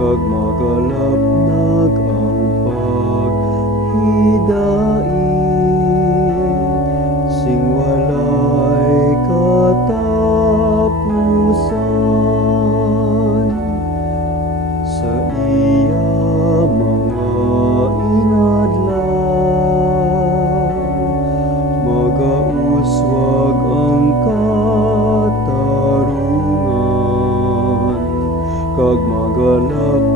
kag magalapnag ang paghidait, sing walay katapusan. Sa iya mga inadlaw, magauswag ang katarungan, kag magalap